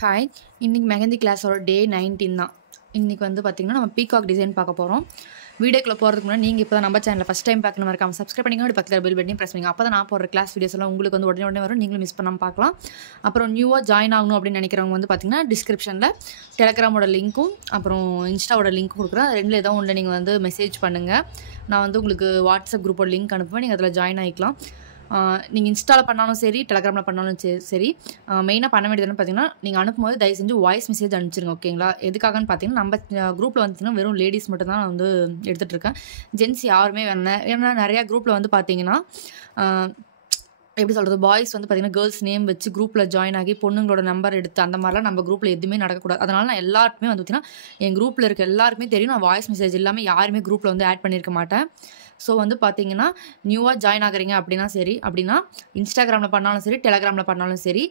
Hi, இன்றைக்கி மெஹந்தி கிளாஸோட டே 19 தான். இன்றைக்கி வந்து பார்த்திங்கன்னா நம்ம பீகாக் டிசைன் பார்க்க போகிறோம். வீடியோக்குள்ளே போகிறதுக்கு முன்னாடி நீங்கள் இப்போ தான் நம்ம சேனலில் ஃபஸ்ட் டைம் பார்க்கணும் இருக்காமல் சப்ஸ்கிரைப் பண்ணிங்கன்னா பக்கத்தில் பெல் பட்டனையும் ப்ரெஸ் பண்ணுங்க. அப்போ தான் நான் போடுற கிளாஸ் வீடியோஸ் எல்லாம் உங்களுக்கு வந்து உடனே வரும், நீங்களும் மிஸ் பண்ணாமல் பார்க்கலாம். அப்புறம் நியூவாக ஜாயின் ஆகணும் அப்படின்னு நினைக்கிறவங்க வந்து பார்த்திங்கன்னா டிஸ்கிரிப்ஷனில் டெலகிராமோட லிங்க்கும் அப்புறம் இன்ஸ்டாவோட லிங்க்கும் கொடுக்குறேன். ரெண்டில் ஏதோ ஒன்று நீங்கள் வந்து மெசேஜ் பண்ணுங்கள். நான் வந்து உங்களுக்கு வாட்ஸ்அப் குரூப்போட லிங்க் அனுப்புவேன், நீங்கள் அதில் ஜாயின் ஆகிக்கலாம். நீங்கள் இன்ஸ்டாவில் பண்ணாலும் சரி, டெலகிராமில் பண்ணாலும் சரி, மெயினாக பண்ண வேண்டியதுன்னு பார்த்தீங்கன்னா, நீங்கள் அனுப்பும்போது தயவு செஞ்சு வாய்ஸ் மெசேஜ் அனுப்பிச்சிருங்க. ஓகேங்களா? எதுக்காகன்னு பார்த்தீங்கன்னா, நம்ம குரூப்பில் வந்துட்டிங்கன்னா வெறும் லேடிஸ் மட்டும் தான் நான் வந்து எடுத்துகிட்டு இருக்கேன். ஜென்ஸ் யாருமே வேணும். ஏன்னா நிறையா குரூப்பில் வந்து பார்த்தீங்கன்னா எப்படி சொல்கிறது, பாய்ஸ் வந்து பார்த்திங்கன்னா கேர்ள்ஸ் நேம் வச்சு குரூப்பில் ஜாயின் ஆகி பொண்ணுங்களோட நம்பர் எடுத்து அந்த மாதிரிலாம் நம்ம குரூப்பில் எதுவுமே நடக்கக்கூடாது. அதனால் நான் எல்லாருக்குமே வந்து பார்த்திங்கன்னா என் குரூப்பில் இருக்க எல்லாருக்குமே தெரியும், நான் வாய்ஸ் மெசேஜ் இல்லாமல் யாருமே குரூப்பில் வந்து ஆட் பண்ணியிருக்க மாட்டேன். ஸோ வந்து பார்த்தீங்கன்னா நியூவாக ஜாயின் ஆகுறீங்க அப்படின்னா சரி, அப்படின்னா இன்ஸ்டாகிராமில் பண்ணாலும் சரி, டெலகிராமில் பண்ணாலும் சரி,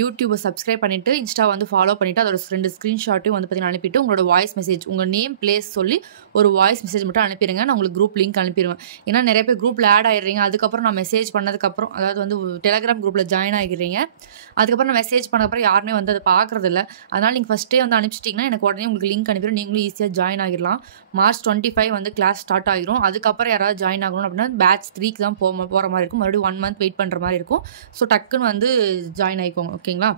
யூடியூப்பை சப்ஸ்கிரைப் பண்ணிவிட்டு இன்ஸ்டா வந்து ஃபாலோ பண்ணிவிட்டு அதோட 2 ஸ்க்ரீன்ஷாட்டையும் வந்து பார்த்திங்கன்னா அனுப்பிட்டு உங்களோட வாய்ஸ் மெசேஜ், உங்கள் நேம் பிளேஸ் சொல்லி ஒரு வாய்ஸ் மெசேஜ் மட்டும் அனுப்பிடுங்க. நான் உங்களுக்கு குரூப் லிங்க் அனுப்பிடுவேன். ஏன்னா நிறைய பேர் குரூப்பில் ஆட் ஆகிடுறீங்க, அதுக்கப்புறம் நான் மெசேஜ் பண்ணதுக்கப்புறம், அதாவது வந்து டெலகிராம் குரூப்பில் ஜாயின் ஆகிடுறீங்க, அதுக்கப்புறம் நான் மெசேஜ் பண்ணக்கப்புறம் யாருமே வந்து அதை பார்க்குறதில்ல. அதனால் நீங்கள் ஃபஸ்ட்டே வந்து அனுப்பிச்சிட்டிங்கன்னா எனக்கு உடனே உங்களுக்கு லிங்க் அனுப்பிடுவோம், நீங்களும் ஈஸியாக ஜாயின் ஆகிடலாம். March 25 வந்து கிளாஸ் ஸ்டார்ட் ஆகிரும். அதுக்கப்புறம் யாராவது ஜாயின் ஆகணும் அப்படின்னா பேட்ச் 3க்கு தான் போகிற மாதிரி இருக்கும். மறுபடியும் 1 month வெயிட் பண்ணுற மாதிரி இருக்கும். ஸோ டக்குன்னு வந்து ஜாயின் ஆகிக்கோங்க. ஓகேங்களா?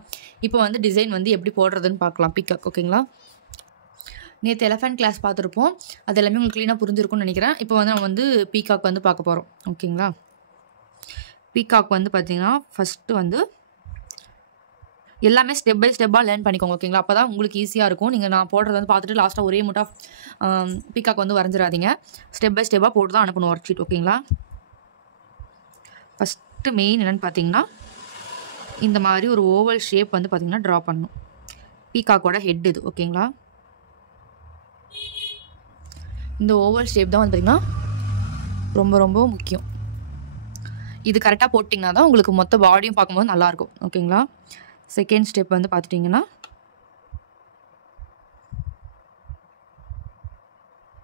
இப்போ வந்து டிசைன் வந்து எப்படி போடுறதுன்னு பார்க்கலாம். பீகாக். ஓகேங்களா? நேற்று எலஃபண்ட் கிளாஸ் பார்த்துருப்போம், அது எல்லாமே உங்களுக்கு க்ளீனாக புரிஞ்சிருக்கும்னு நினைக்கிறேன். இப்போ வந்து நம்ம வந்து பீகாக் வந்து பார்க்க போகிறோம். ஓகேங்களா? பீகாக் வந்து பார்த்திங்கன்னா ஃபஸ்ட்டு வந்து எல்லாமே ஸ்டெப் பை ஸ்டெப்பாக லேர்ன் பண்ணிக்கோங்க. ஓகேங்களா? அப்போ தான் உங்களுக்கு ஈஸியாக இருக்கும். நீங்கள் நான் போடுறது வந்து பார்த்துட்டு லாஸ்ட்டாக ஒரே முட்டா பீகாக் வந்து வரைஞ்சிடாதீங்க. ஸ்டெப் பை ஸ்டெப்பாக போட்டு தான் அனுப்பணும் ஒர்க் ஷீட். ஓகேங்களா? ஃபஸ்ட்டு மெயின் என்னென்னு பார்த்தீங்கன்னா, இந்த மாதிரி ஒரு ஓவல் ஷேப் வந்து பார்த்திங்கன்னா ட்ரா பண்ணணும். பீகாக்கோட ஹெட் இது. ஓகேங்களா? இந்த ஓவல் ஷேப் தான் வந்து பார்த்திங்கன்னா ரொம்ப ரொம்ப முக்கியம். இது கரெக்டாக போட்டிங்கன்னா தான் உங்களுக்கு மொத்த பாடியும் பார்க்கும்போது நல்லாயிருக்கும். ஓகேங்களா? செகண்ட் ஸ்டெப் வந்து பார்த்துட்டிங்கன்னா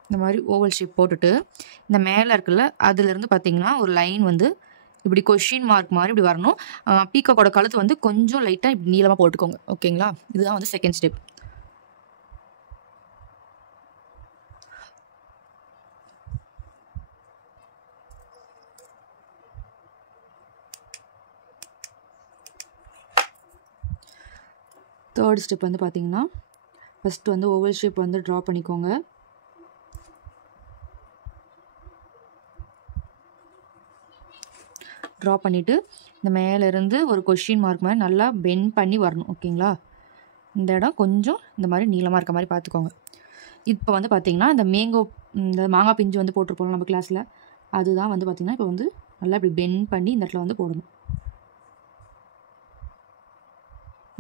இந்த மாதிரி ஓவல் ஷேப் போட்டுட்டு இந்த மேலே இருக்குல்ல அதுலேருந்து பார்த்தீங்கன்னா ஒரு லைன் வந்து இப்படி கொஷின் மார்க் மாதிரி இப்படி வரணும். பீகாக்கோட கழுத்து வந்து கொஞ்சம் லைட்டாக இப்படி நீளமாக போட்டுக்கோங்க. ஓகேங்களா? இதுதான் வந்து செகண்ட் ஸ்டெப். தேர்ட் ஸ்டெப் வந்து பார்த்தீங்கன்னா ஃபஸ்ட்டு வந்து ஓவல் ஷேப் வந்து ட்ரா பண்ணிக்கோங்க. ட்ரா பண்ணிவிட்டு இந்த மேலேருந்து ஒரு கொஷின் மார்க் மாதிரி நல்லா பெண்ட் பண்ணி வரணும். ஓகேங்களா? இந்த இடம் கொஞ்சம் இந்த மாதிரி நீளமாக இருக்க மாதிரி பார்த்துக்கோங்க. இப்போ வந்து பார்த்திங்கன்னா இந்த மாங்காய் பிஞ்சு வந்து போட்டிருப்போம் நம்ம கிளாஸில், அதுதான் வந்து பார்த்திங்கன்னா இப்போ வந்து நல்லா இப்படி பெண்ட் பண்ணி இந்த இடத்துல வந்து போடணும்.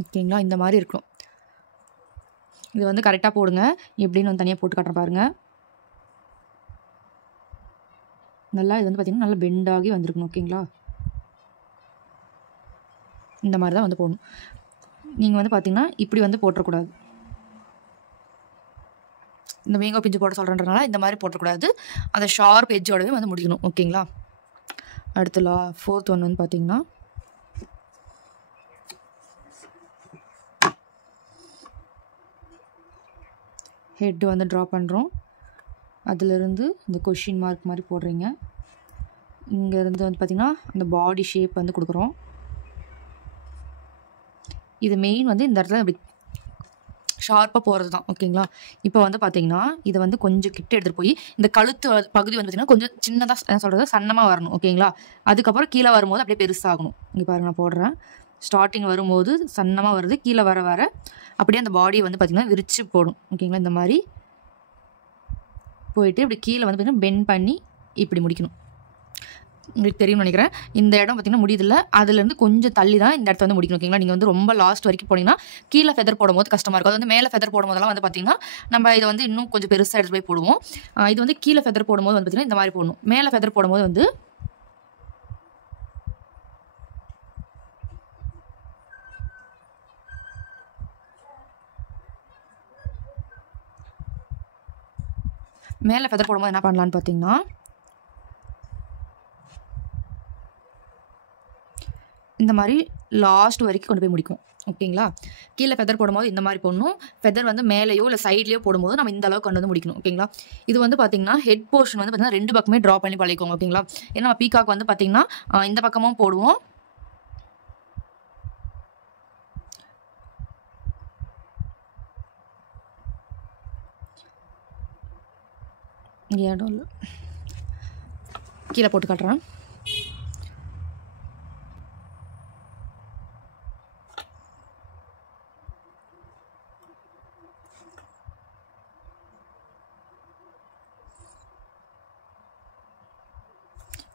ஓகேங்களா? இந்த மாதிரி இருக்கணும். இது வந்து கரெக்டாக போடுங்க. எப்படின்னு வந்து தனியாக போட்டு காட்டுற பாருங்கள். நல்லா இது வந்து பார்த்திங்கன்னா நல்லா பெண்டாகி வந்திருக்கணும். ஓகேங்களா? இந்த மாதிரி தான் வந்து போடணும். நீங்கள் வந்து பார்த்திங்கன்னா இப்படி வந்து போட்டக்கூடாது. இந்த மேங்கோ பிஞ்சு போட சொல்கிறேன்றனால இந்த மாதிரி போட்டக்கூடாது. அந்த ஷார்ப் எட்ஜோடவே வந்து முடிக்கணும். ஓகேங்களா? அடுத்து ஃபோர்த் ஒன் வந்து பார்த்திங்கன்னா ஹெட் வந்து ட்ரா பண்ணுறோம். அதிலிருந்து இந்த கொஷின் மார்க் மாதிரி போடுறீங்க. இங்கேருந்து வந்து பார்த்திங்கன்னா அந்த பாடி ஷேப் வந்து கொடுக்குறோம். இது மெயின் வந்து இந்த இடத்துல இப்படி ஷார்ப்பாக போகிறது தான். ஓகேங்களா? இப்போ வந்து பார்த்திங்கன்னா இதை வந்து கொஞ்சம் கிட்ட எடுத்துகிட்டு போய் இந்த கழுத்து பகுதி வந்து பார்த்திங்கன்னா கொஞ்சம் சின்னதாக என்ன சொல்கிறது சன்னமாக வரணும். ஓகேங்களா? அதுக்கப்புறம் கீழே வரும்போது அப்படியே பெருசாகணும். இங்கே பாருங்கள், நான் போடுறேன். ஸ்டார்டிங் வரும்போது சன்னமாக வருது, கீழே வர அப்படியே அந்த பாடியை வந்து பார்த்திங்கன்னா விரித்து போடும். ஓகேங்களா? இந்த மாதிரி போயிட்டு இப்படி கீழே வந்து பார்த்திங்கன்னா பெண்ட் பண்ணி இப்படி முடிக்கணும். உங்களுக்கு தெரியும்னு நினைக்கிறேன். இந்த இடம் பார்த்திங்கன்னா முடியுதில்ல, அதுலேருந்து கொஞ்சம் தள்ளி தான் இந்த இடத்த வந்து முடிக்கணும். ஓகேங்களா? நீங்கள் வந்து ரொம்ப லாஸ்ட் வரைக்கும் போனீங்கன்னா கீழே ஃபெதர் போடும்போது கஷ்டமாக இருக்கும். அது வந்து மேலே ஃபெதர் போடும்போதெல்லாம் வந்து பார்த்திங்கன்னா நம்ம இதை வந்து இன்னும் கொஞ்சம் பெருசாக எடுத்து போய் போடுவோம். இது வந்து கீழே ஃபெதர் போடும்போது வந்து பார்த்திங்கன்னா இந்த மாதிரி போடணும். மேலே ஃபெதர் போடும்போது வந்து என்ன பண்ணலான்னு பார்த்தீங்கன்னா இந்த மாதிரி லாஸ்ட் வரைக்கும் கொண்டு போய் முடிக்கும். ஓகேங்களா? கீழே ஃபெதர் போடும்போது இந்த மாதிரி போடணும். ஃபெதர் வந்து மேலேயோ இல்லை சைட்லேயோ போடும்போது நம்ம இந்த அளவுக்கு கொண்டு வந்து முடிக்கணும். ஓகேங்களா? இது வந்து பார்த்தீங்கன்னா ஹெட் போர்ஷன் வந்து பார்த்தீங்கன்னா 2 பக்கமே ட்ரா பண்ணி பழகிக்கோங்க. ஓகேங்களா? ஏன்னா நம்ம பீகாக் வந்து பார்த்தீங்கன்னா இந்த பக்கமும் போடுவோம். இங்கே இடம் இல்லை, கீழே போட்டு காட்டுறேன்.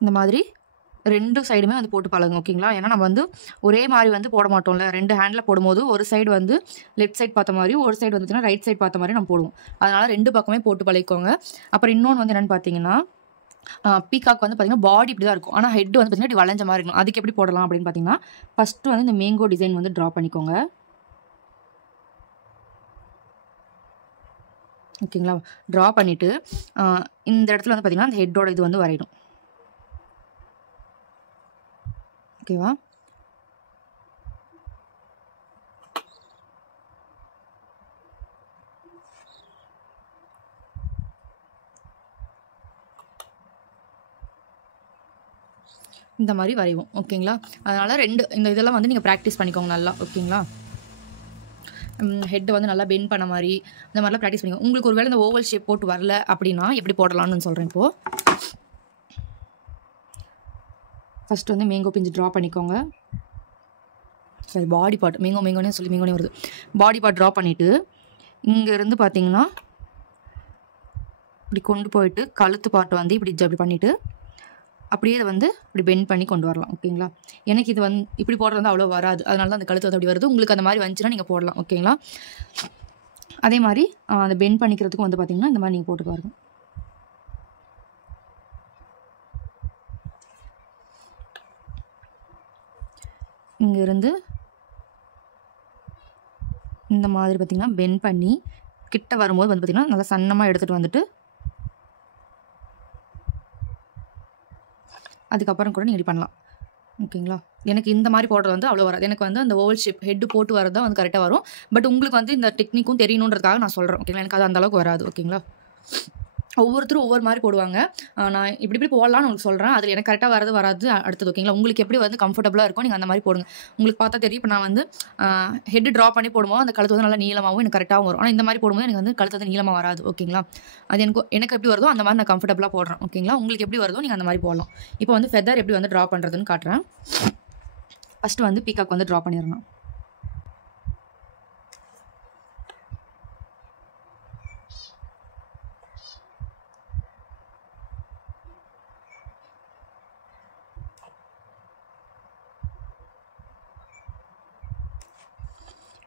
இந்த மாதிரி 2 சைடுமே வந்து போட்டு பழகுங்க. ஓகேங்களா? ஏன்னா நம்ம வந்து ஒரே மாதிரி வந்து போட மாட்டோம்ல. 2 ஹேண்டில் போடும்போது ஒரு சைடு வந்து லெஃப்ட் சைட் பார்த்த மாதிரி, ஒரு சைடு வந்துச்சுன்னா ரைட் சைட் பார்த்த மாதிரி நம்ம போடுவோம். அதனால் 2 பக்கமே போட்டு பழகிக்கோங்க. அப்புறம் இன்னொன்று வந்து என்னென்னு பார்த்தீங்கன்னா, பீகாக் வந்து பார்த்தீங்கன்னா பாடி இப்படி தான் இருக்கும். ஆனால் ஹெட் வந்து பார்த்தீங்கன்னா இப்படி வளைஞ்ச மாதிரி இருக்கும். அதுக்கு எப்படி போடலாம் அப்படின்னு பார்த்தீங்கன்னா, ஃபஸ்ட்டு வந்து இந்த மேங்கோ டிசைன் வந்து ட்ரா பண்ணிக்கோங்க. ஓகேங்களா? ட்ரா பண்ணிவிட்டு இந்த இடத்துல வந்து பார்த்தீங்கன்னா அந்த ஹெட்டோட இது வந்து வரையணும். ஓகேவா? இந்த மாதிரி வரைவோம். ஓகேங்களா? அதனால் 2 இந்த இதெல்லாம் வந்து நீங்கள் ப்ராக்டிஸ் பண்ணிக்கோங்க நல்லா. ஓகேங்களா? ஹெட்டை வந்து நல்லா பெண்ட் பண்ண மாதிரி இந்த மாதிரிலாம் ப்ராக்டிஸ் பண்ணிக்கோங்க. உங்களுக்கு ஒரு வேளை இந்த ஓவல் ஷேப் போட்டு வரல அப்படின்னா எப்படி போடலாம்னு சொல்கிறேன் இப்போது. ஃபஸ்ட்டு வந்து மேங்கோ பிஞ்சு ட்ரா பண்ணிக்கோங்க. சரி, பாடி பார்ட் மேங்கோனே சொல்லி மேங்கோனே வருது. பாடி பார்ட் ட்ரா பண்ணிவிட்டு இங்கேருந்து பார்த்தீங்கன்னா இப்படி கொண்டு போயிட்டு கழுத்து பார்ட் வந்து இப்படி பண்ணிவிட்டு அப்படியே இதை வந்து இப்படி பெண்ட் பண்ணி கொண்டு வரலாம். ஓகேங்களா? எனக்கு இது வந்து இப்படி போடுறது வந்து அவ்வளோ வராது. அதனால தான் அந்த கழுத்து வந்து அப்படி வருது. உங்களுக்கு அந்த மாதிரி வந்துச்சுன்னா நீங்கள் போடலாம். ஓகேங்களா? அதே மாதிரி அந்த பெண்ட் பண்ணிக்கிறதுக்கும் வந்து பார்த்தீங்கன்னா இந்த மாதிரி நீங்கள் போட்டு பாருங்க. இங்கேருந்து இந்த மாதிரி பார்த்திங்கன்னா பெண்ட் பண்ணி கிட்ட வரும்போது வந்து பார்த்திங்கன்னா நல்லா சன்னமாக எடுத்துகிட்டு வந்துட்டு அதுக்கப்புறம் கூட நீங்கள் இப்படி பண்ணலாம். ஓகேங்களா? எனக்கு இந்த மாதிரி போடுறது வந்து அவ்வளோ வராது. எனக்கு வந்து அந்த ஓவல் ஷேப் ஹெட்டு போட்டு வரது தான் வந்து கரெக்டாக வரும். பட் உங்களுக்கு வந்து இந்த டெக்னிக்கும் தெரியணுன்றதுக்காக நான் சொல்கிறேன். ஓகேங்களா? எனக்கு அது அந்தளவுக்கு வராது. ஓகேங்களா? ஒவ்வொருத்தரும் ஒவ்வொரு மாதிரி போடுவாங்க. நான் இப்படி போடலான்னு உங்களுக்கு சொல்கிறேன். அதில் எனக்கு கரெக்டாக வராது அடுத்தது. ஓகேங்களா? உங்களுக்கு எப்படி வந்து கம்ஃபர்டபுளாக இருக்கும் நீங்கள் அந்த மாதிரி போடுங்க. உங்களுக்கு பார்த்தா தெரியும். இப்போ நான் வந்து ஹெட்டு ட்ரா பண்ணி போடும்போது அந்த கழுத்து வந்து நல்லா நீளமாகவும் எனக்கு கரெக்டாகவும் வரும். ஆனால் இந்த மாதிரி போடும்போது எனக்கு வந்து கழுத்து வந்து நீளமாக வராது. ஓகேங்களா? அது எனக்கு எப்படி வருதோ அந்த மாதிரி நான் கம்ஃபர்டபுளாக போடுறேன். ஓகேங்களா? உங்களுக்கு எப்படி வருதோ நீங்கள் அந்த மாதிரி போடலாம். இப்போ வந்து ஃபெதர் எப்படி வந்து ட்ரா பண்ணுறதுன்னு காட்டுறேன். ஃபஸ்ட்டு வந்து பீகாக் வந்து ட்ரா பண்ணிடணும்.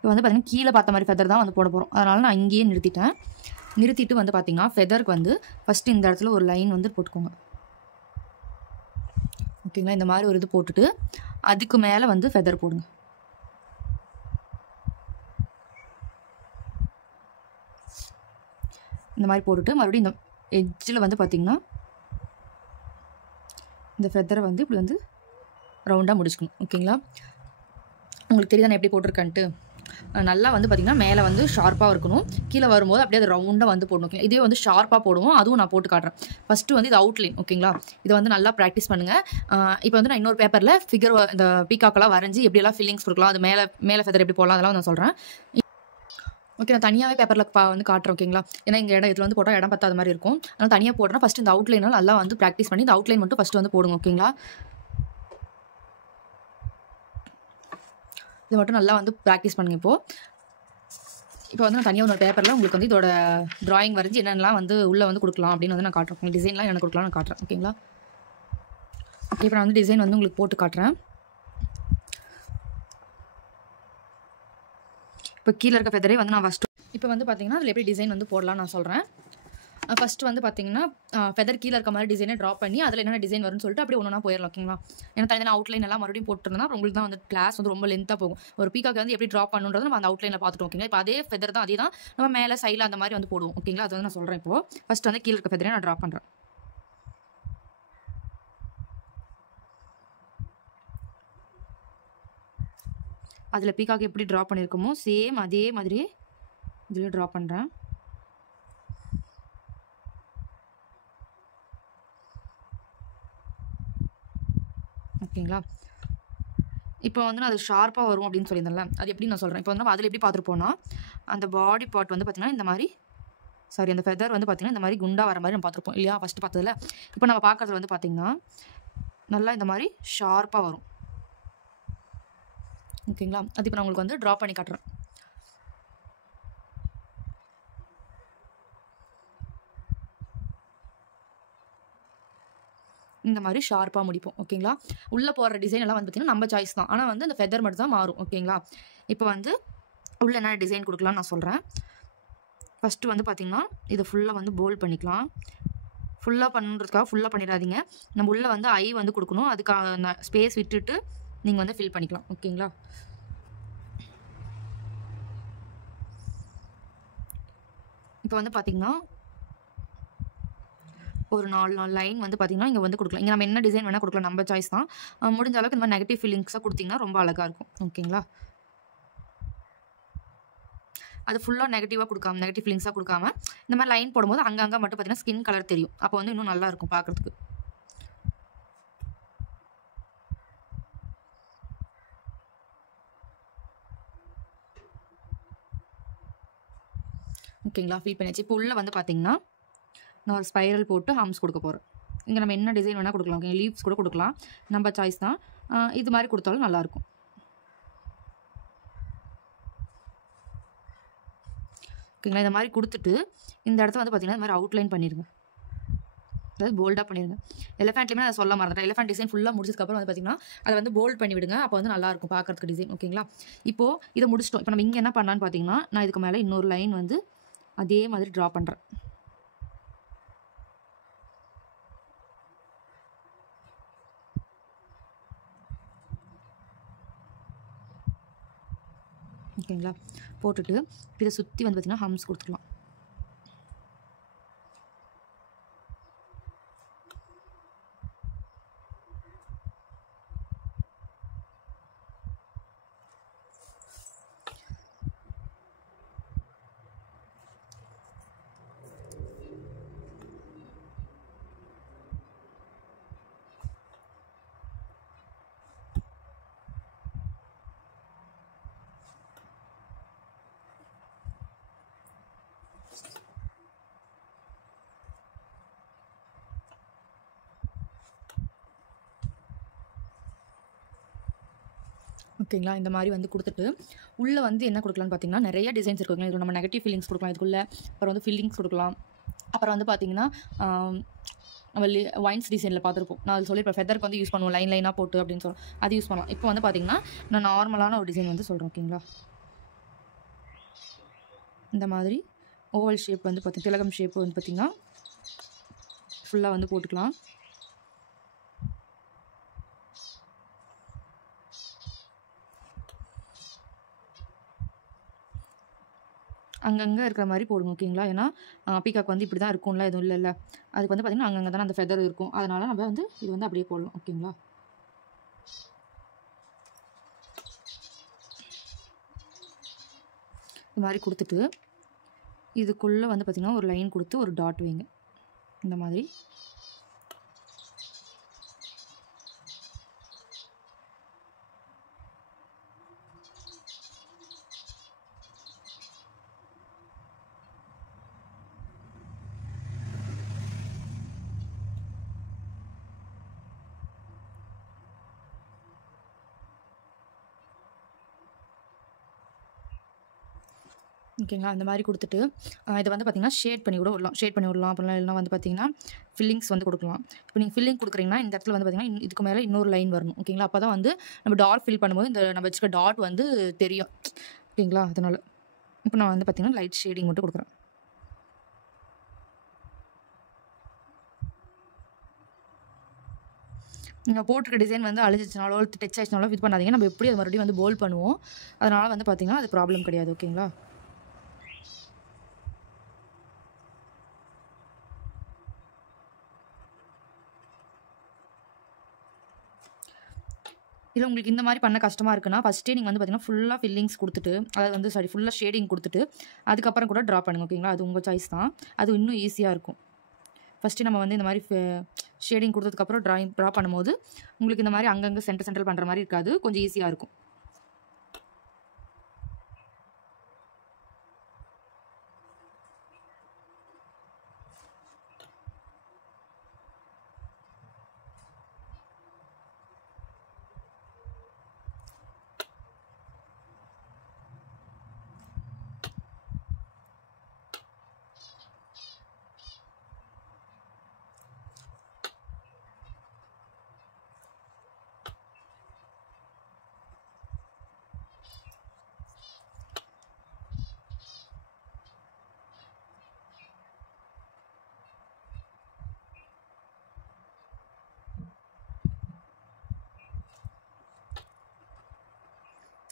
இப்போ வந்து பார்த்தீங்கன்னா கீழே பார்த்த மாதிரி ஃபெதர் தான் வந்து போட போகிறோம். அதனால் நான் இங்கேயே நிறுத்திட்டு வந்து பார்த்தீங்கன்னா ஃபெதருக்கு வந்து ஃபஸ்ட்டு இந்த இடத்துல ஒரு லைன் வந்து போட்டுக்கோங்க. ஓகேங்களா? இந்த மாதிரி ஒரு இது போட்டுட்டு அதுக்கு மேலே வந்து ஃபெதர் போடுங்க. இந்த மாதிரி போட்டுட்டு மறுபடியும் இந்த எட்ஜில் வந்து பார்த்திங்கன்னா இந்த ஃபெதரை வந்து இப்படி வந்து ரவுண்டாக முடிச்சுக்கணும். ஓகேங்களா? உங்களுக்கு தெரியுதா நான் எப்படி போட்டிருக்கேன்ட்டு. நல்லா வந்து பார்த்திங்கன்னா மேலே வந்து ஷார்ப்பாக இருக்கணும். கீழே வரும்போது அப்படியே அது ரவுண்டாக வந்து போடணும். ஓகே, இதே வந்து ஷார்ப்பாக போடுவோம். அதுவும் நான் போட்டு காட்டுறேன். ஃபஸ்ட்டு வந்து இது அவுட்லைன். ஓகேங்களா? இதை வந்து நல்லா ப்ராக்டிஸ் பண்ணுங்கள். இப்போ வந்து நான் இன்னொரு பேப்பரில் ஃபிகர் இந்த பீகாக்கெல்லாம் வரைஞ்சி எப்படியெல்லாம் ஃபீலிங்ஸ் கொடுக்கலாம், அது மேலே ஃபெதர் எப்படி போடலாம் அதெல்லாம் நான் சொல்கிறேன். ஓகே, நான் தனியாகவே பேப்பரில் வந்து காட்டுறேன். ஓகேங்களா? ஏன்னா இங்கே இதில் வந்து போட்டால் இடம் பத்தாத மாதிரி இருக்கும். அதனால் தனியாக போடுறேன். ஃபஸ்ட்டு இந்த அவுட்லைனால் நல்லா வந்து ப்ராக்டிஸ் பண்ணி இந்த அவுட்லைன் மட்டும் ஃபஸ்ட்டு வந்து போடுங்க. ஓகேங்களா? இது மட்டும் நல்லா வந்து ப்ராக்டிஸ் பண்ணுங்கள். இப்போ வந்து நான் தனியாக ஒரு பேப்பரில் உங்களுக்கு வந்து இதோட ட்ராயிங் வரைஞ்சி என்னென்னலாம் வந்து உள்ளே வந்து கொடுக்கலாம் அப்படின்னு வந்து நான் காட்டுறேன். டிசைன்லாம் என்ன கொடுக்கலாம் நான் காட்டுறேன். ஓகேங்களா? ஓகே, இப்போ நான் வந்து டிசைன் வந்து உங்களுக்கு போட்டு காட்டுறேன். இப்போ கீழே இருக்க ஃபெதரே வந்து நான் ஃபஸ்ட்டு இப்போ வந்து பார்த்தீங்கன்னா அதில் எப்படி டிசைன் வந்து போடலாம்னு நான் சொல்கிறேன். ஃபஸ்ட்டு வந்து பார்த்தீங்கன்னா ஃபெதர் கீழே இருக்க மாதிரி டிசைனை ட்ரா பண்ணி அதில் என்னென்ன டிசைன் வரும்னு சொல்லிட்டு அப்படியே ஒன்றா போயிடலாம். ஓகேங்களா? ஏன்னா தனியாக அவுட்லைன் எல்லாம் மறுபடியும் போட்டுருந்தா அப்புறம் உங்களுக்கு தான் வந்து கிளாஸ் வந்து ரொம்ப லென்த்தாக போகும். ஒரு பீகாக் வந்து எப்படி ட்ரா பண்ணுறது நம்ம அந்த அவுட்லைனில் பார்த்துட்டோம். ஓகேங்களா? இப்போ அதே ஃபெதர் தான், அதே தான் நம்ம மேலே சைடில் அந்த மாதிரி வந்து போடுவோம். ஓகேங்களா? அது வந்து நான் சொல்கிறேன். இப்போது ஃபஸ்ட்டு வந்து கீழே இருக்க ஃபெதரை நான் ட்ரா பண்ணுறேன். அதில் பீகாக் எப்படி ட்ரா பண்ணியிருக்கோமோ சேம் அதே மாதிரி இதில் ட்ரா பண்ணுறேன். ஓகேங்களா? இப்போ வந்து நான் அது ஷார்ப்பாக வரும் அப்படின்னு சொல்லியிருந்தேன்ல, அது எப்படி நான் சொல்கிறேன். இப்போ வந்து நம்ம அதில் எப்படி பார்த்துருப்போம்னா, அந்த பாடி பார்ட் வந்து பார்த்திங்கன்னா இந்த மாதிரி அந்த ஃபெதர் வந்து பார்த்திங்கன்னா இந்த மாதிரி குண்டா வர மாதிரி நம்ம பார்த்துருப்போம் இல்லையா ஃபஸ்ட்டு பார்த்ததில். இப்போ நம்ம பார்க்குறது வந்து பார்த்திங்கன்னா நல்லா இந்த மாதிரி ஷார்ப்பாக வரும். ஓகேங்களா? அது இப்போ நான் உங்களுக்கு வந்து ட்ரா பண்ணி காட்டுறேன். இந்த மாதிரி ஷார்ப்பாக முடிப்போம். ஓகேங்களா? உள்ளே போடுற டிசைன் எல்லாம் வந்து பார்த்திங்கன்னா நம்ம சாய்ஸ் தான். ஆனால் வந்து அந்த ஃபெதர் மட்டும் தான் மாறும். ஓகேங்களா? இப்போ வந்து உள்ளே என்ன டிசைன் கொடுக்கலாம்னு நான் சொல்கிறேன். ஃபஸ்ட்டு வந்து பார்த்திங்கன்னா இதை ஃபுல்லாக வந்து போல்ட் பண்ணிக்கலாம். ஃபுல்லாக பண்ணுறதுக்காக ஃபுல்லாக பண்ணிடாதீங்க. நம்ம உள்ளே வந்து ஐ வந்து கொடுக்கணும். அதுக்காக ஸ்பேஸ் விட்டுட்டு நீங்கள் வந்து ஃபில் பண்ணிக்கலாம். ஓகேங்களா? இப்போ வந்து பார்த்திங்கன்னா ஒரு 4 லைன் வந்து பார்த்திங்கன்னா இங்கே வந்து கொடுக்கலாம். இங்கே நம்ம என்ன டிசைன் வேணால் கொடுக்கலாம். நம்ம சாய்ஸ் தான். முடிஞ்ச அளவுக்கு இந்த மாதிரி நெகட்டிவ் ஃபீலிங்ஸாக கொடுத்திங்கன்னா ரொம்ப அழகாக இருக்கும். ஓகேங்களா? அது ஃபுல்லாக நெகட்டிவாக கொடுக்காம நெகட்டிவ் ஃபீலிங்ஸாக கொடுக்காம இந்த மாதிரி லைன் போடும்போது அங்கங்கே மட்டும் பார்த்திங்கன்னா ஸ்கின் கலர் தெரியும். அப்போ வந்து இன்னும் நல்லாயிருக்கும் பார்க்குறதுக்கு. ஓகேங்களா? ஃபில் பண்ணியாச்சு. இப்போ உள்ளே வந்து பார்த்திங்கன்னா நான் ஒரு ஸ்பைரல் போட்டு ஹம்ஸ் கொடுக்க போகிறேன். இங்கே நம்ம என்ன டிசைன் வேணால் கொடுக்கலாம். ஓகே, லீவ்ஸ் கூட கொடுக்கலாம். நம்ம சாய்ஸ் தான். இது மாதிரி கொடுத்தாலும் நல்லாயிருக்கும். ஓகேங்களா? இந்த மாதிரி கொடுத்துட்டு இந்த இடத்த வந்து பார்த்திங்கன்னா இந்த மாதிரி அவுட்லைன் பண்ணிடுங்க. அதாவது போல்டாக பண்ணிடுங்க. எலிஃபெண்ட்லேயுமே அதை சொல்ல மறந்துட்டேன். எலிஃபெண்ட் டிசைன் ஃபுல்லாக முடிச்சதுக்கப்புறம் வந்து பார்த்திங்கன்னா அதை வந்து போல்ட் பண்ணி விடுங்க. அப்போ வந்து நல்லாயிருக்கும் பார்க்குறதுக்கு டிசைன். ஓகேங்களா? இப்போது இதை முடிச்சிட்டோம். இப்போ நம்ம இங்கே என்ன பண்ணலான்னு பார்த்தீங்கன்னா நான் இதுக்கு மேலே இன்னொரு லைன் வந்து அதே மாதிரி ட்ரா பண்ணுறேன். ஓகேங்களா? போட்டுட்டு இதை சுற்றி வந்து பார்த்திங்கன்னா ஹம்ஸ் கொடுத்துக்கலாம். ஓகேங்களா? இந்த மாதிரி வந்து கொடுத்துட்டு உள்ளே வந்து என்ன கொடுக்கலான்னு பார்த்தீங்கன்னா நிறைய டிசைன்ஸ் இருக்குங்களா. இதில் நம்ம நெகட்டிவ் ஃபீலிங்ஸ் கொடுக்கலாம். இதுக்குள்ளே அப்புறம் வந்து ஃபில்லிங்ஸ் கொடுக்கலாம். அப்புறம் வந்து பார்த்திங்கன்னா நம்ம வைன்ஸ் டிசைனில் பார்த்துருப்போம். நான் அது சொல்லியிருப்பேன். ஃபெதருக்கு வந்து யூஸ் பண்ணுவோம் லைன் லைனாக போட்டு அப்படின்னு சொல்லி அது யூஸ் பண்ணலாம். இப்போ வந்து பார்த்திங்கன்னா நான் நார்மலான ஒரு டிசைன் வந்து சொல்கிறேன். ஓகேங்களா? இந்த மாதிரி ஓவல் ஷேப் வந்து பார்த்திங்கன்னா திலகம் ஷேப் வந்து பார்த்திங்கன்னா ஃபுல்லாக வந்து போட்டுக்கலாம். அங்கங்கே இருக்கிற மாதிரி போடுங்க. ஓகேங்களா? ஏன்னா பீகாக் வந்து இப்படி தான் இருக்கும்ல, எதுவும் இல்லைல்ல. அதுக்கு வந்து பார்த்திங்கன்னா அங்கங்கே தானே அந்த ஃபெதர் இருக்கும். அதனால் நம்ம வந்து இது வந்து அப்படியே போடலாம். ஓகேங்களா? இது மாதிரி கொடுத்துட்டு இதுக்குள்ளே வந்து பார்த்திங்கன்னா ஒரு லைன் கொடுத்து ஒரு டாட் வைங்க. இந்த மாதிரி ஓகேங்களா? அந்த மாதிரி கொடுத்துட்டு இதை வந்து பார்த்திங்கன்னா ஷேட் பண்ணி விடலாம். அப்படிலாம் இல்லைனா வந்து பார்த்திங்கன்னா ஃபில்லிங்ஸ் வந்து கொடுக்கலாம். இப்போ நீங்கள் ஃபில்லிங் கொடுக்குறீங்கன்னா இந்த இடத்துல வந்து பார்த்திங்கன்னா இதுக்கு மேலே இன்னொரு லைன் வரணும். ஓகேங்களா? அப்போ தான் வந்து நம்ம டாட் ஃபில் பண்ணும்போது இந்த நம்ம வச்சுக்க டாட் வந்து தெரியும். ஓகேங்களா? அதனால் இப்போ நான் வந்து பார்த்திங்கன்னா லைட் ஷேடிங் மட்டும் கொடுக்குறேன். நீங்கள் போட்டிருக்க டிசைன் வந்து அழிஞ்சிச்சுனாலோ டச் ஆயிடுச்சுனாலோ இது பண்ணாதீங்க. நம்ம எப்படி அது மறுபடியும் வந்து போல்ட் பண்ணுவோம். அதனால் வந்து பார்த்திங்கன்னா அது ப்ராப்ளம் கிடையாது. ஓகேங்களா? இதில் உங்களுக்கு இந்த மாதிரி பண்ண கஷ்டமாக இருக்குன்னா ஃபஸ்ட்டே நீங்கள் வந்து பார்த்தீங்கன்னா ஃபுல்லாக ஃபில்லிங்ஸ் கொடுத்துட்டு அதாவது வந்து ஃபுல்லாக ஷேடிங் கொடுத்துட்டு அதுக்கப்புறம் கூட ட்ரா பண்ணுங்க ஓகேங்களா. அது உங்கள் சாய்ஸ் தான். அது இன்னும் ஈஸியாக இருக்கும். ஃபஸ்ட்டு நம்ம வந்து இந்த மாதிரி ஷேடிங் கொடுத்ததுக்கப்புறம் ட்ரா பண்ணும்போது உங்களுக்கு இந்த மாதிரி அங்கங்கே சென்டர் பண்ணுற மாதிரி இருக்காது, கொஞ்சம் ஈஸியாக இருக்கும்.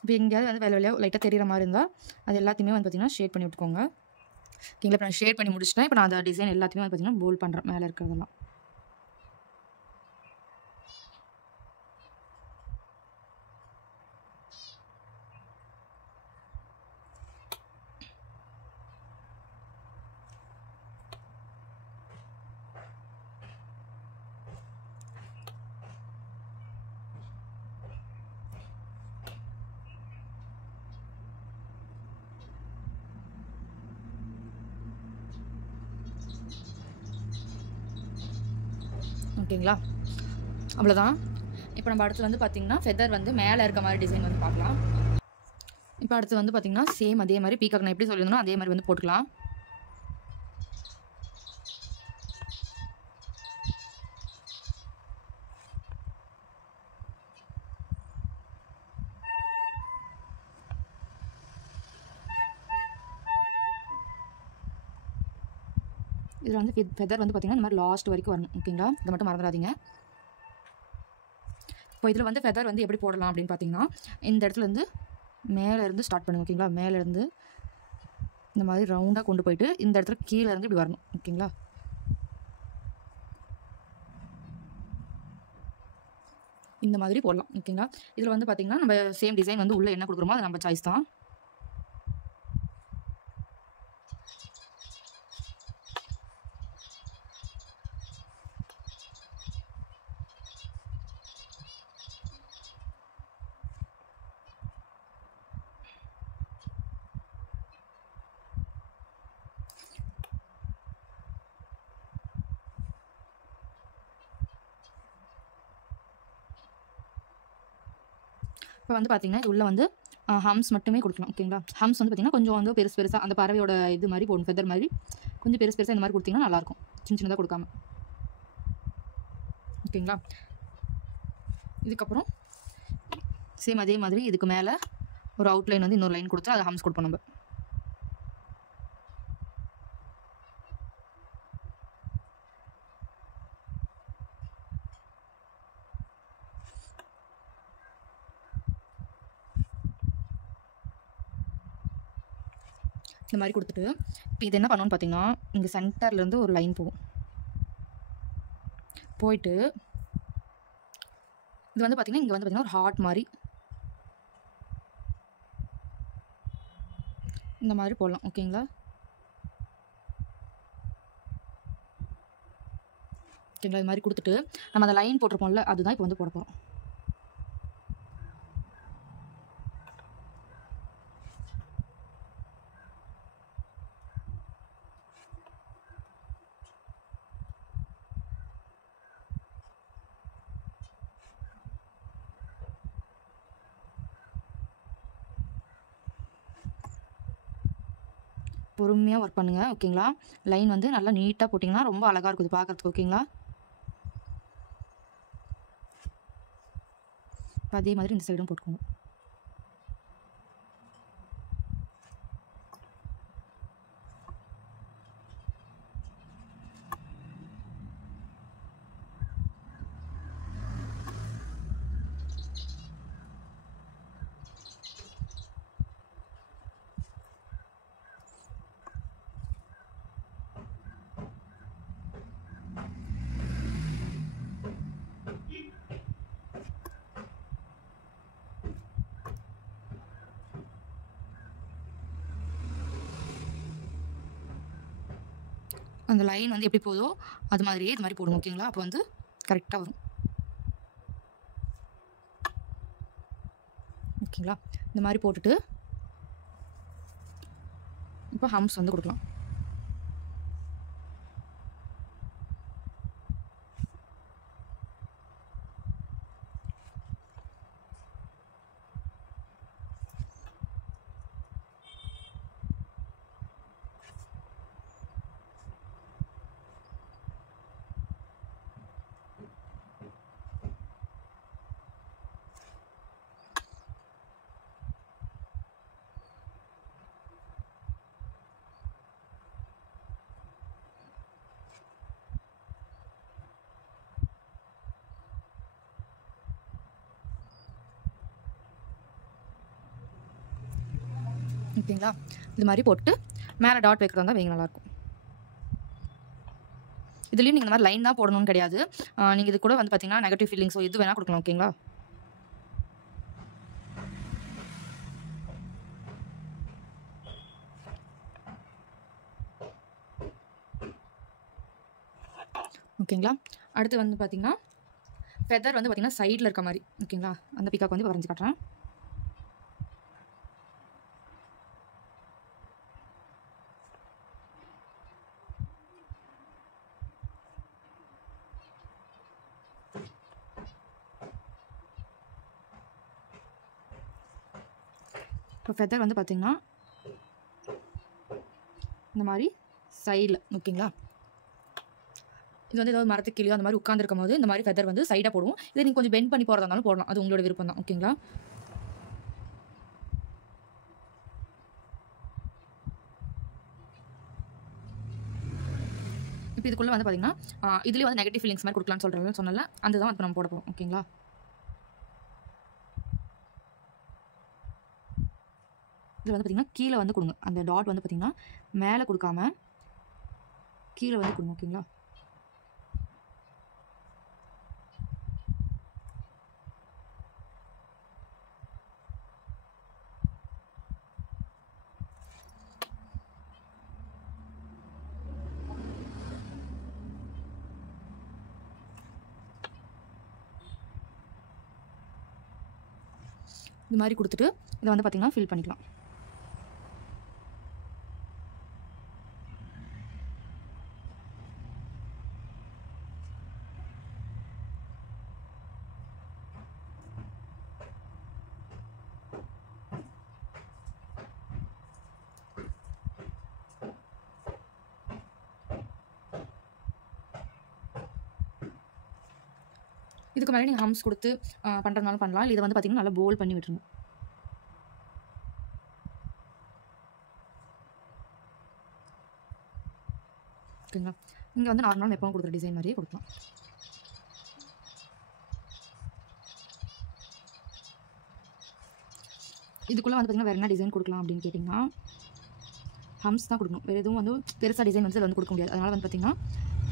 இப்போ எங்கேயாவது வந்து வெள்ளை லைட்டாக தெரிகிற மாதிரி இருந்தால் அது எல்லாத்தையுமே வந்து பார்த்திங்கன்னா ஷேட் பண்ணி விட்டுக்கோங்க ஓகேங்களா. இப்போ நான் ஷேட் பண்ணி முடிச்சிட்டேன். இப்போ நான் அந்த டிசைன் எல்லாத்தையுமே வந்து பார்த்திங்கன்னா போல்ட் பண்ணுறேன் மேலே இருக்கிறதெல்லாம். ஓகேங்களா, அவ்வளோதான். இப்போ நம்ம அடுத்து வந்து பார்த்திங்கன்னா ஃபெதர் வந்து மேலே இருக்க மாதிரி டிசைன் வந்து பார்க்கலாம். இப்போ அடுத்து வந்து பார்த்திங்கன்னா சேம் அதே மாதிரி பீகாக் நான் எப்படி சொல்லியிருந்தோம் அதே மாதிரி வந்து போட்டுக்கலாம். இதில் வந்து ஃபெதர் வந்து பார்த்திங்கன்னா இந்த மாதிரி லாஸ்ட் வரைக்கும் வரணும் ஓகேங்களா. இதை மட்டும் மறந்துடாதீங்க. இப்போ இதில் வந்து ஃபெதர் வந்து எப்படி போடலாம் அப்படின்னு பார்த்தீங்கன்னா இந்த இடத்துல இருந்து மேலேருந்து ஸ்டார்ட் பண்ணுங்க ஓகேங்களா. மேலேருந்து இந்த மாதிரி ரவுண்டாக கொண்டு போயிட்டு இந்த இடத்துல கீழே இருந்து இப்படி வரணும் ஓகேங்களா. இந்த மாதிரி போடலாம் ஓகேங்களா. இதில் வந்து பார்த்திங்கன்னா நம்ம சேம் டிசைன் வந்து உள்ளே என்ன கொடுக்குறோமோ அது நம்ம சாய்ஸ் தான். இப்போ வந்து பார்த்திங்கன்னா இது உள்ளே வந்து ஹம்ஸ் மட்டுமே கொடுக்கலாம் ஓகேங்களா. ஹம்ஸ் வந்து பார்த்திங்கன்னா கொஞ்சம் வந்து பெருசாக அந்த பறவையோட இது மாதிரி போடணும், ஃபெதர் மாதிரி கொஞ்சம் பெருசாக இந்த மாதிரி கொடுத்திங்கன்னா நல்லாயிருக்கும், சின்னதாக கொடுக்காம ஓகேங்களா. இதுக்கப்புறம் சேம் அதே மாதிரி இதுக்கு மேலே ஒரு அவுட்லைன் வந்து இன்னொரு லைன் கொடுத்து அதை ஹம்ஸ் கொடுப்போம் நம்ம. இந்த மாதிரி கொடுத்துட்டு இப்போ இது என்ன பண்ணணும்னு பார்த்தீங்கன்னா இங்கே சென்டர்லேருந்து ஒரு லைன் போயிட்டு இது வந்து பார்த்திங்கன்னா இங்கே வந்து பார்த்திங்கன்னா ஒரு ஹார்ட் மாதிரி இந்த மாதிரி போடலாம் ஓகேங்களா. ஓகேங்களா, இது மாதிரி கொடுத்துட்டு நம்ம அந்த லைன் போட்டிருப்போம்ல அதுதான் இப்போ வந்து போட போகிறோம். பொறுமையாக ஒர்க் பண்ணுங்கள் ஓகேங்களா. லைன் வந்து நல்லா நீட்டாக போட்டிங்கன்னா ரொம்ப அழகாக இருக்குது பார்க்குறதுக்கு ஓகேங்களா. அதே மாதிரி இந்த சைடும் போட்டுக்கோங்க. அந்த லைன் வந்து எப்படி போதோ அது மாதிரியே இது மாதிரி போடும். ஓகேங்களா? அப்போ வந்து கரெக்டாக வரும். ஓகேங்களா? இந்த மாதிரி போட்டுட்டு இப்போ ஹம்ஸ் வந்து கொடுக்கலாம். ஓகேங்களா? இது மாதிரி போட்டு மேலே டாட் வைக்கிறதா இருந்தால் வைங்க, நல்லாயிருக்கும். இதுலேயும் நீங்கள் இந்த மாதிரி லைன் தான் போடணும்னு கிடையாது. நீங்கள் இது கூட வந்து பார்த்தீங்கன்னா நெகட்டிவ் ஃபீலிங்ஸோ எது வேணால் கொடுக்கலாம். ஓகேங்களா? ஓகேங்களா? அடுத்து வந்து பார்த்தீங்கன்னா ஃபெதர் வந்து பார்த்தீங்கன்னா சைடில் இருக்க மாதிரி. ஓகேங்களா? அந்த பீகாக் வந்து வரைஞ்சி காட்டுறேன். இப்போ ஃபெதர் வந்து பார்த்தீங்கன்னா இந்த மாதிரி சைடில். ஓகேங்களா? இது வந்து ஏதாவது மரத்துக்கு கீழே அந்த மாதிரி உட்காந்துருக்கும் போது இந்த மாதிரி ஃபெதர் வந்து சைடாக போடுவோம். இதை நீங்கள் கொஞ்சம் பெண்ட் பண்ணி போகிறதா இருந்தாலும் போடலாம், அது உங்களோட விருப்பம் தான். ஓகேங்களா? இப்போ இதுக்குள்ளே வந்து பார்த்தீங்கன்னா இதுலேயே வந்து நெகட்டிவ் ஃபீலிங்ஸ் மாதிரி கொடுக்கலான்னு சொன்னல, அந்த தான் இப்போ நம்ம போட போகிறோம். ஓகேங்களா? இதில் வந்து பார்த்தீங்கன்னா கீழே வந்து கொடுங்க. அந்த டாட் வந்து பார்த்தீங்கன்னா மேலே கொடுக்காம கீழே வந்து கொடுங்க. ஓகேங்களா? இது மாதிரி கொடுத்துட்டு இதை வந்து பார்த்தீங்கன்னா ஃபில் பண்ணிக்கலாம். இதுக்கு மேலே நீங்கள் ஹம்ஸ் கொடுத்து பண்ணுறதுனாலும் பண்ணலாம். இல்லை இதை வந்து பார்த்தீங்கன்னா நல்லா போல் பண்ணி விட்டுருங்க. ஓகேங்களா? இங்கே வந்து நார்மலாக எப்பவும் கொடுக்குற டிசைன் மாதிரியே கொடுக்கலாம். இதுக்குள்ளே வந்து பார்த்தீங்கன்னா வேறு என்ன டிசைன் கொடுக்கலாம் அப்படின்னு கேட்டிங்கன்னா ஹம்ஸ் தான் கொடுக்கணும். வேறு எதுவும் வந்து பெருசாக டிசைன் வந்து இதில் வந்து கொடுக்க முடியாது. அதனால் வந்து பார்த்தீங்கன்னா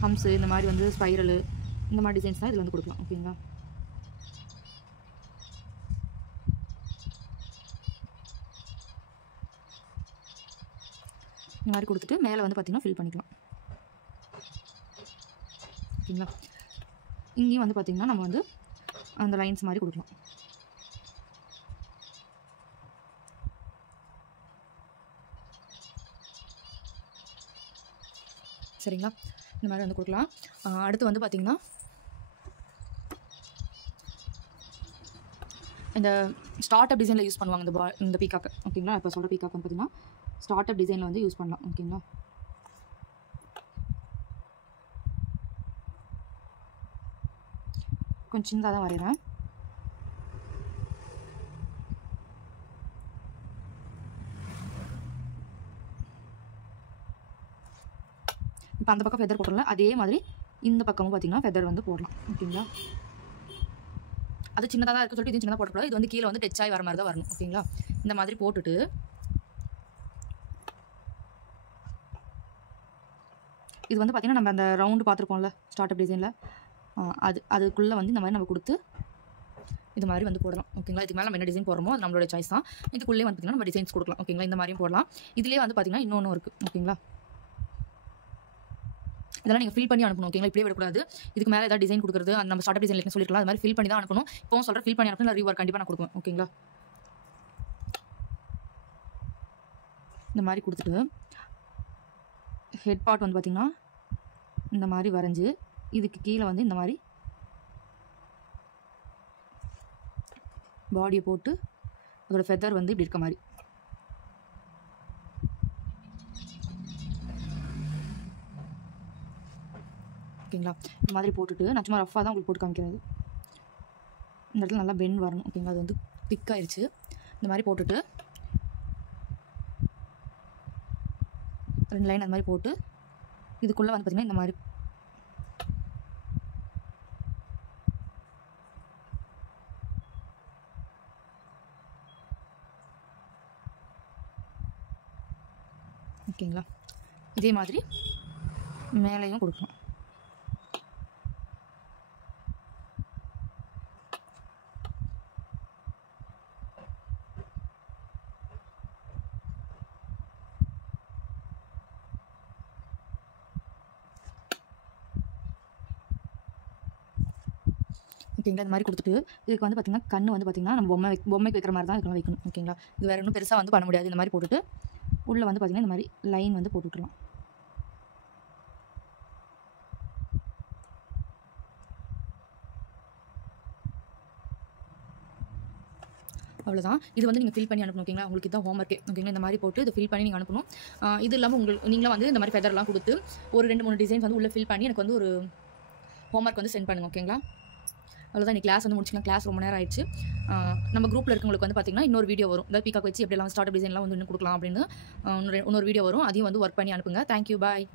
ஹம்ஸு இந்த மாதிரி வந்து ஸ்பைரலு இந்த மாதிரி டிசைன்ஸ் தான் இதில் வந்து கொடுக்கலாம். ஓகேங்களா? இந்த மாதிரி கொடுத்துட்டு மேலே வந்து பார்த்தீங்கன்னா ஃபில் பண்ணிக்கலாம். ஓகேங்களா? இங்கேயும் வந்து பார்த்தீங்கன்னா நம்ம வந்து அந்த லைன்ஸ் மாதிரி கொடுக்கலாம். சரிங்களா? இந்த மாதிரி வந்து கொடுக்கலாம். அடுத்து வந்து பார்த்தீங்கன்னா இந்த ஸ்டார்ட் அப் டிசைனில் யூஸ் பண்ணுவாங்க இந்த பீக்காக்கு. ஓகேங்களா? இப்போ சொல்கிற பீக்காக் வந்து பார்த்தீங்கன்னா ஸ்டார்ட் அப் டிசைனில் வந்து யூஸ் பண்ணலாம். ஓகேங்களா? கொஞ்சம் சின்னதாக தான் வரைகிறேன். இப்போ அந்த பக்கம் ஃபெதர் போடல, அதே மாதிரி இந்த பக்கமும் பார்த்தீங்கன்னா ஃபெதர் வந்து போடலாம். ஓகேங்களா? அது சின்னதாக தான் இருக்குது சொல்லிட்டு இது சின்னதாக போடக்கூடாது. இது வந்து கீழே வந்து டச் ஆகி வர மாதிரி தான் வரணும். ஓகேங்களா? இந்த மாதிரி போட்டுட்டு இது வந்து பார்த்தீங்கன்னா நம்ம அந்த ரவுண்டு பார்த்துருப்போம்ல ஸ்டார்ட் அப் டிசைனில், அதுக்குள்ளே வந்து இந்த மாதிரி நம்ம கொடுத்து இது மாதிரி வந்து போடலாம். ஓகேங்களா? இதுக்கு மேலே நம்ம என்ன டிசைன் போடுறோமோ அது நம்மளோட சாய்ஸ் தான். இதுக்குள்ளே வந்து பார்த்தீங்கன்னா நம்ம டிசைன்ஸ் கொடுக்கலாம். ஓகேங்களா? இந்த மாதிரியும் போடலாம். இதுலேயே வந்து பார்த்தீங்கன்னா இன்னொன்றும் இருக்குது. ஓகேங்களா? இதெல்லாம் நீங்கள் ஃபில் பண்ணி அனுப்பணும். ஓகேங்களா? இப்படியே விடக்கூடாது. இதுக்கு மேலே ஏதாவது டிசைன் கொடுக்குறது அந்த நம்ம ஸ்டார்ட் டிசைன் சொல்லிருக்கலாம். அது மாதிரி ஃபில் பண்ணி தான் அனுப்பணும். இப்போவும் சொல்கிறேன், ஃபில் பண்ணி அனுப்பணும். ரீவொர்க் கண்டிப்பாக நான் கொடுப்பேன். ஓகேங்களா? இந்த மாதிரி கொடுத்துட்டு ஹெட் பார்ட் வந்து பார்த்திங்கன்னா இந்த மாதிரி வரைஞ்சி இதுக்கு கீழே வந்து இந்த மாதிரி பாடியை போட்டு அதோட ஃபெதர் வந்து இப்படி இருக்க மாதிரி ஓகேங்களா? இந்த மாதிரி போட்டுட்டு நான் சும்மா ரஃபாக தான் உங்களுக்கு போட்டு காமிக்கிறது. இந்த இடத்துல நல்லா பெண்ட் வரணும். ஓகேங்களா? அது வந்து திக்காயிருச்சு. இந்த மாதிரி போட்டுட்டு 2 லைன் அந்த மாதிரி போட்டு இதுக்குள்ளே வந்து பார்த்திங்கன்னா இந்த மாதிரி ஓகேங்களா? இதே மாதிரி மேலேயும் கொடுக்கணும். ஓகேங்களா? இந்த மாதிரி கொடுத்துட்டு இதுக்கு வந்து பார்த்திங்கன்னா கண் வந்து பார்த்திங்கன்னா நம்ம பொம்மைக்கு வைக்கிற மாதிரி தான் இதுக்கெல்லாம் வைக்கணும். ஓகேங்களா? இது வேறு இன்னும் பெருசாக வந்து பண்ண முடியாது. இந்த மாதிரி போட்டுட்டு உள்ளே வந்து பார்த்திங்கன்னா இந்த மாதிரி லைன் வந்து போட்டு விட்டுருலாம். அவ்வளோதான். இது வந்து நீங்கள் ஃபில் பண்ணி அனுப்பணும். ஓகேங்களா? உங்களுக்கு இதுதான் ஹோம் ஒர்க்கே. ஓகேங்களா? இந்த மாதிரி போட்டு இதை ஃபில் பண்ணி நீங்கள் அனுப்பணும். இது இல்லாமல் நீங்களும் வந்து இந்த மாதிரி ஃபெதர்லாம் கொடுத்து ஒரு 2-3 டிசைன்ஸ் வந்து உள்ளே ஃபில் பண்ணி எனக்கு வந்து ஒரு ஹோம் ஒர்க் வந்து சென்ட் பண்ணுங்கள். ஓகேங்களா? அவ்வளோதான். இன்னைக்கு கிளாஸ் வந்து முடிச்சுக்கலாம். கிளாஸ் ரொம்ப நேரம் ஆயிடுச்சு. நம்ம குரூப்பில் இருக்கவங்களுக்கு வந்து பார்த்திங்கன்னா இன்னொரு வீடியோ வரும். அதாவது பீகாக் வச்சு எப்படிலாம் ஸ்டார்ட் டிசைன்லாம் வந்து இன்னும் கொடுக்கலாம் அப்படின்னு இன்னொரு வீடியோ வரும். அதையும் வந்து ஒர்க் பண்ணி அனுப்புங்க. தேங்க்யூ. பாய்.